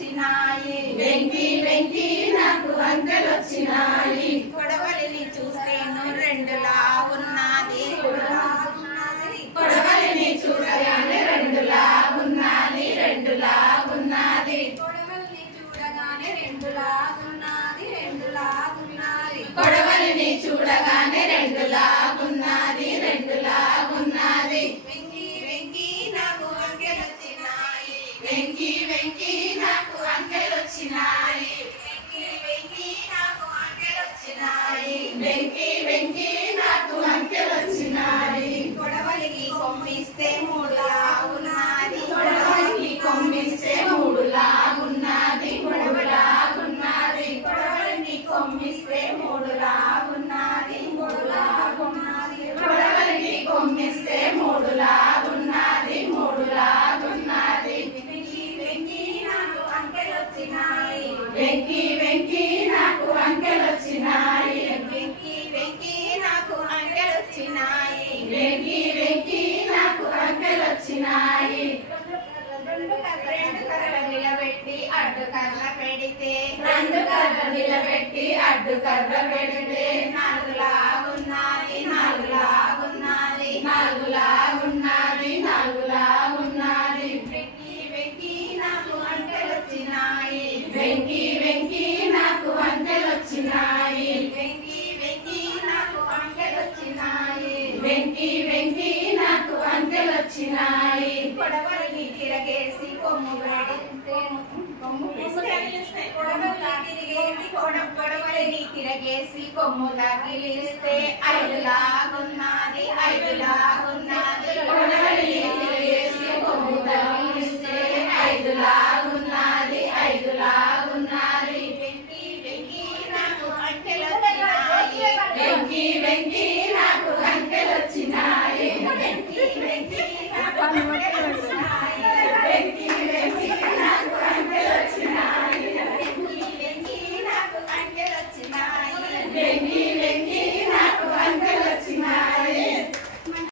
అంకెలొచ్చినాయి. వెంకి వెంకి నాకు అంకెలొచ్చినాయి. కొడవలిని చూస్తేను రెండులా ఉన్నది. కొడవలిని చూడగానే రెండులా ఉన్నది. రెండులా ఉన్నది. కొడవలిని చూడగానే రెండులా ఉన్నది. రెండులా ఉన్నది. కొడవలిని చూడగానే రెండులా ఉన్నది. రెండులా ఉన్నది. వెంకి వెంకి నాకు అంకెలొచ్చినాయి. వెంకి వెంకి నాకు అంకెలొచ్చినాయి. వెంకి వెంకి నాకు అంకెలొచ్చినాయి. వెంకి వెంకి నాకు అంకెలొచ్చినాయి. కొడవలికి కొమ్మిస్తే మూడులా ఉన్నది. కొడవలికి కొమ్మిస్తే మూడులా ఉన్నది. మూడులా ఉన్నది. కొడవలిని కొమ్మిస్తే మూడులా ఉన్నది. మూడులా ఉన్నది. కొడవలికి కొమ్మిస్తే మూడులా ఉన్నది. మూడులా ఉన్నది. వెంకి వెంకి నాకు అంకెలొచ్చినాయి. వెంకి వెంకి నాకు అంకెలొచ్చినాయి. వెంకి వెంకి నాకు అంకెలొచ్చినాయి. వెంకి వెంకి నాకు అంకెలొచ్చినాయి. రెండు కర్రలు నిలబెట్టి అడ్డు కర్ర పెడితే రెండు కర్ర నిలబెట్టి అడ్డు కర్ర పెడితే నాలుగులా ఉన్నది. నాలుగులా ఉన్నది. నాలుగులా ఉన్నది. నాలుగులా ఉన్నది. వెంకి వెంకి నాకు అంకెలొచ్చినాయి. వెంకి వెంకి నాకు అంకెలొచ్చినాయి. వెంకి వెంకి నాకు అంకెలొచ్చినాయి. వెంకి వెంకి నాకు అంకెలొచ్చినాయి. కొడవలిని తిరగేసి కొమ్ము పెడితే కొడవలిని తిరగేసి కొమ్ము తగిలిస్తే ఐదులాగున్నది. ఐదులాగున్నది. కొడవలిని